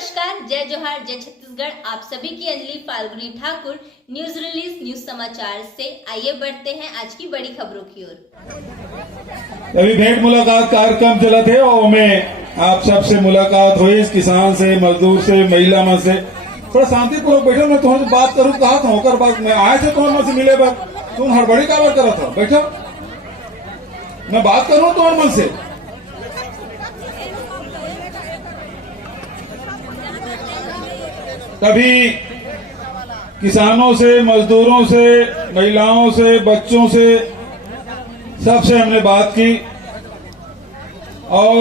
नमस्कार, जय जोहार, जय छत्तीसगढ़। आप सभी की Anjali Falguni Thakur news release news समाचार से। आइए बढ़ते हैं आज की बड़ी खबरों की ओर। अभी भेंट मुलाकात कार्यक्रम चला थे और में आप सबसे मुलाकात हुई, किसान से, मजदूर से, महिला मन से। थोड़ा शांतिपूर्वक बैठो, मैं तुम्हारे बात करूँ कहा था होकर बात मैं आए थे तुम्हारे मन से मिले बात, तुम हड़बड़ी काबर करा था, बैठो मैं बात करूँ तुम्हारे मन से। कभी किसानों से, मजदूरों से, महिलाओं से, बच्चों से, सबसे हमने बात की और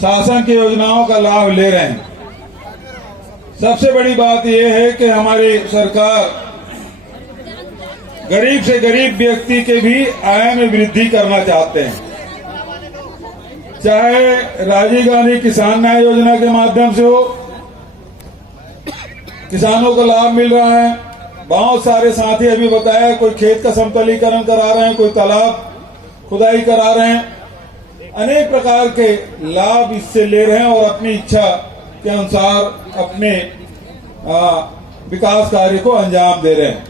शासन की योजनाओं का लाभ ले रहे हैं। सबसे बड़ी बात यह है कि हमारी सरकार गरीब से गरीब व्यक्ति के भी आय में वृद्धि करना चाहते हैं। चाहे राजीव गांधी किसान न्याय योजना के माध्यम से हो, किसानों को लाभ मिल रहा है। बहुत सारे साथी अभी बताया, कोई खेत का समतलीकरण करा रहे हैं, कोई तालाब खुदाई करा रहे हैं। अनेक प्रकार के लाभ इससे ले रहे हैं और अपनी इच्छा के अनुसार अपने विकास कार्य को अंजाम दे रहे हैं।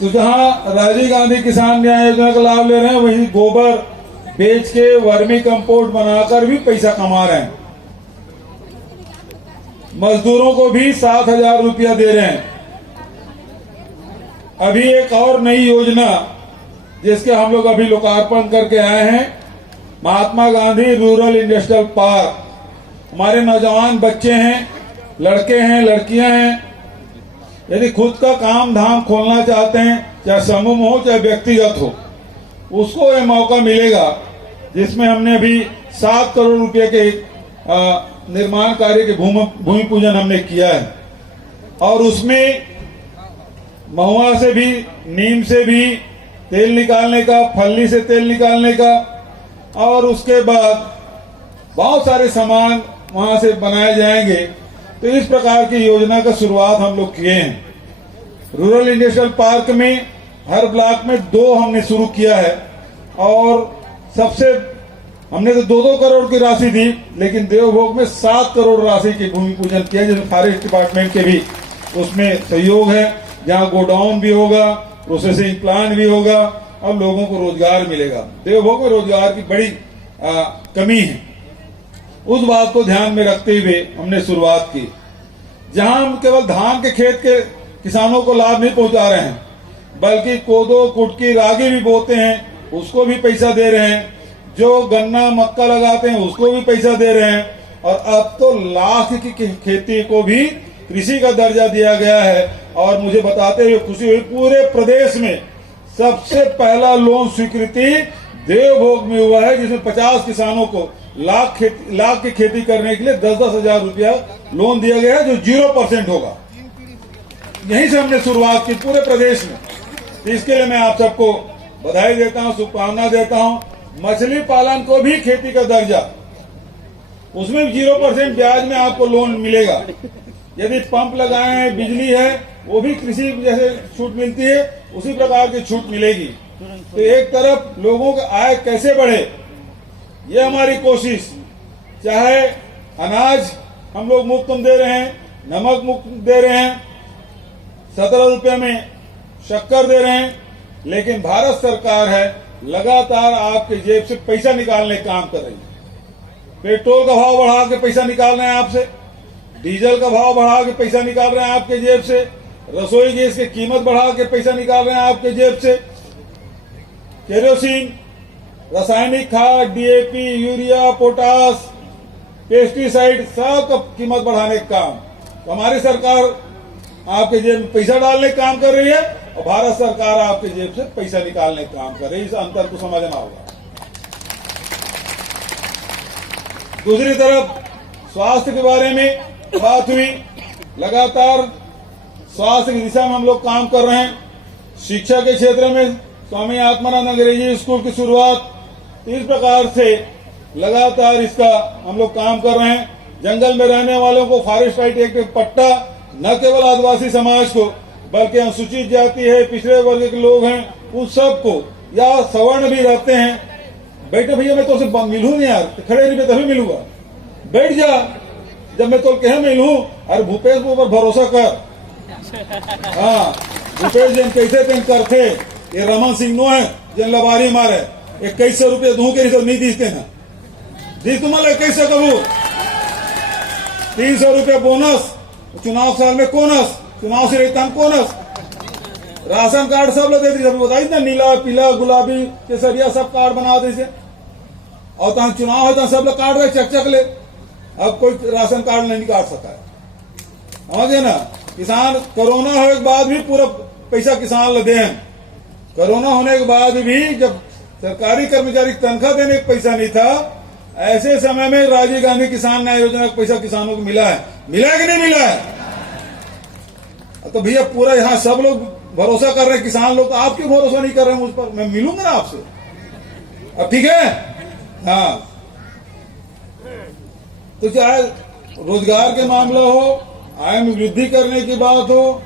तो जहां राजीव गांधी किसान न्याय योजना का लाभ ले रहे हैं, वहीं गोबर बेच के वर्मी कंपोस्ट बनाकर भी पैसा कमा रहे हैं। मजदूरों को भी 7,000 रुपया दे रहे हैं। अभी एक और नई योजना जिसके हम लोग अभी लोकार्पण करके आए हैं, Mahatma Gandhi rural industrial park. हमारे नौजवान बच्चे हैं, लड़के हैं, लड़कियां हैं, यदि खुद का काम धाम खोलना चाहते हैं, चाहे समूह हो चाहे व्यक्तिगत हो, उसको ये मौका मिलेगा। जिसमें हमने अभी 7 करोड़ रुपए के निर्माण कार्य के भूमि पूजन हमने किया है और उसमें महुआ से भी, नीम से भी तेल निकालने का, फल्ली से तेल निकालने का और उसके बाद बहुत सारे सामान वहां से बनाए जाएंगे। तो इस प्रकार की योजना का शुरुआत हम लोग किए हैं। रूरल इंडस्ट्रियल पार्क में हर ब्लॉक में 2 हमने शुरू किया है और सबसे हमने तो 2-2 करोड़ की राशि दी, लेकिन देवभोग में 7 करोड़ राशि की भूमि पूजन किया, जिसमें फॉरेस्ट डिपार्टमेंट के भी उसमें सहयोग है। जहां गोडाउन भी होगा, प्रोसेसिंग प्लांट भी होगा और लोगों को रोजगार मिलेगा। देवभोग में रोजगार की बड़ी कमी है, उस बात को ध्यान में रखते हुए हमने शुरुआत की। जहां हम केवल धान के खेत के किसानों को लाभ नहीं पहुंचा रहे हैं, बल्कि कोदो, कुटकी, रागी भी बोते हैं, उसको भी पैसा दे रहे हैं। जो गन्ना, मक्का लगाते हैं, उसको भी पैसा दे रहे हैं। और अब तो लाख की खेती को भी कृषि का दर्जा दिया गया है। और मुझे बताते हुए खुशी हुई, पूरे प्रदेश में सबसे पहला लोन स्वीकृति देवभोग में हुआ है, जिसमें 50 किसानों को लाख की खेती करने के लिए 10-10 हजार रुपया लोन दिया गया है, जो 0% होगा। यहीं से हमने शुरुआत की पूरे प्रदेश में। इसके लिए मैं आप सबको बधाई देता हूं, शुभकामना देता हूं। मछली पालन को भी खेती का दर्जा, उसमें 0% ब्याज में आपको लोन मिलेगा। यदि पंप लगाए हैं, बिजली है, वो भी कृषि जैसे छूट मिलती है, उसी प्रकार की छूट मिलेगी। तो एक तरफ लोगों का आय कैसे बढ़े, ये हमारी कोशिश। चाहे अनाज हम लोग मुफ्त दे रहे हैं, नमक मुफ्त दे रहे हैं, 17 रुपये में शक्कर दे रहे हैं, लेकिन भारत सरकार है लगातार आपके जेब से पैसा निकालने का काम कर रही है। पेट्रोल का भाव बढ़ा के पैसा निकाल रहे हैं आपसे, डीजल का भाव बढ़ा के पैसा निकाल रहे हैं आपके जेब से, रसोई गैस की कीमत बढ़ा के पैसा निकाल रहे हैं आपके जेब से, केरोसिन, रासायनिक खाद, डीएपी, यूरिया, पोटास, पेस्टिसाइड, सब का कीमत बढ़ाने का काम। तो हमारी सरकार आपके जेब में पैसा डालने का काम कर रही है और भारत सरकार आपके जेब से पैसा निकालने का काम कर रही है। इस अंतर को समझना होगा। दूसरी तरफ स्वास्थ्य के बारे में बात हुई। लगातार स्वास्थ्य की दिशा में हम लोग काम कर रहे हैं। शिक्षा के क्षेत्र में स्वामी आत्मानंद अंग्रेजी स्कूल की शुरुआत, इस प्रकार से लगातार इसका हम लोग काम कर रहे हैं। जंगल में रहने वालों को फॉरेस्ट राइट एक्ट पट्टा, न केवल आदिवासी समाज को बल्कि अनुसूचित जाति है, पिछड़े वर्ग के लोग हैं, उन सबको, या सवर्ण भी रहते हैं। बैठे भैया, मैं तो मिलूं नहीं यार, खड़े नहीं, मैं तभी मिलूंगा, बैठ जा। जब मैं तो कह मिलूं, अरे भूपेश के ऊपर भरोसा कर। हाँ, भूपेश जन कैसे तेन करते, ये रमन सिंह नो है जन लबारी मारे 2100 रुपये दूं के नहीं दीते ना, दी तुम्हारे 2100 कबू 300 रुपये बोनस, चुनाव साल में कोनस, चुनाव से रहता कोनस, राशन कार्ड सब लोग दे दी, सब बताई ना, नीला पीला गुलाबी केसरिया सब कार्ड बना दे से, और तहाँ चुनाव है तो सब लोग काट रहे चक ले, अब कोई राशन कार्ड नहीं काट सका है, समझे ना। किसान कोरोना होने के बाद भी पूरा पैसा किसान ले दे, कोरोना होने के बाद भी जब सरकारी कर्मचारी तनख्वाह देने का पैसा नहीं था, ऐसे समय में राजीव गांधी किसान न्याय योजना का पैसा किसानों को मिला है कि नहीं मिला है? तो भैया पूरा यहाँ सब लोग भरोसा कर रहे हैं, किसान लोग तो आप क्यों भरोसा नहीं कर रहे हैं मुझ पर? मैं मिलूंगा ना आपसे, अब ठीक है। हाँ, तो चाहे रोजगार के मामला हो, आय में वृद्धि करने की बात हो,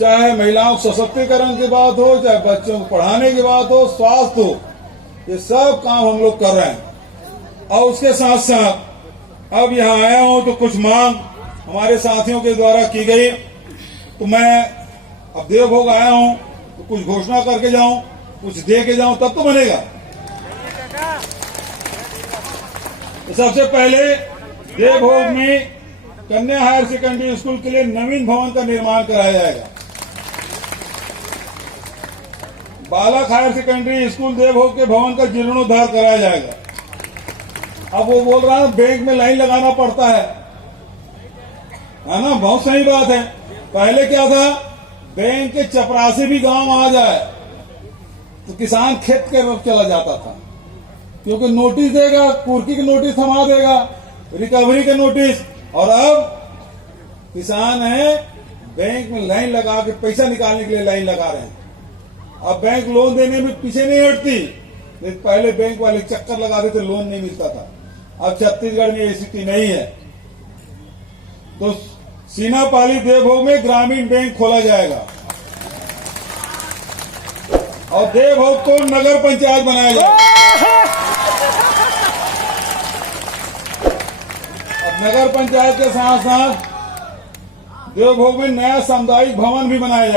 चाहे महिलाओं के सशक्तिकरण की बात हो, चाहे बच्चों को पढ़ाने की बात हो, स्वास्थ्य हो, ये सब काम हम लोग कर रहे हैं। और उसके साथ साथ अब यहाँ आया हूं तो कुछ मांग हमारे साथियों के द्वारा की गई, तो मैं अब देवभोग आया हूं तो कुछ घोषणा करके जाऊं, कुछ दे के जाऊं, तब तो बनेगा। तो सबसे पहले देवभोग में कन्या हायर सेकेंडरी स्कूल के लिए नवीन भवन का निर्माण कराया जाएगा। बालक हायर सेकेंडरी स्कूल देवभोग के भवन का जीर्णोद्धार कराया जाएगा। अब वो बोल रहा है बैंक में लाइन लगाना पड़ता है ना, बहुत सही बात है। पहले क्या था, बैंक के चपरासी भी गांव आ जाए तो किसान खेत के तरफ चला जाता था, क्योंकि नोटिस देगा, कुर्की की नोटिस थमा देगा, रिकवरी के नोटिस, और अब किसान है बैंक में लाइन लगा के पैसा निकालने के लिए लाइन लगा रहे हैं। अब बैंक लोन देने में पीछे नहीं हटती, लेकिन पहले बैंक वाले चक्कर लगा देते, लोन नहीं मिलता था। अब छत्तीसगढ़ में ये स्थिति नहीं है, तो सीनापाली देवभोग में ग्रामीण बैंक खोला जाएगा और देवभोग को नगर पंचायत बनाया जाएगा। अब नगर पंचायत के साथ साथ देवभोग में नया सामुदायिक भवन भी बनाया जाएगा।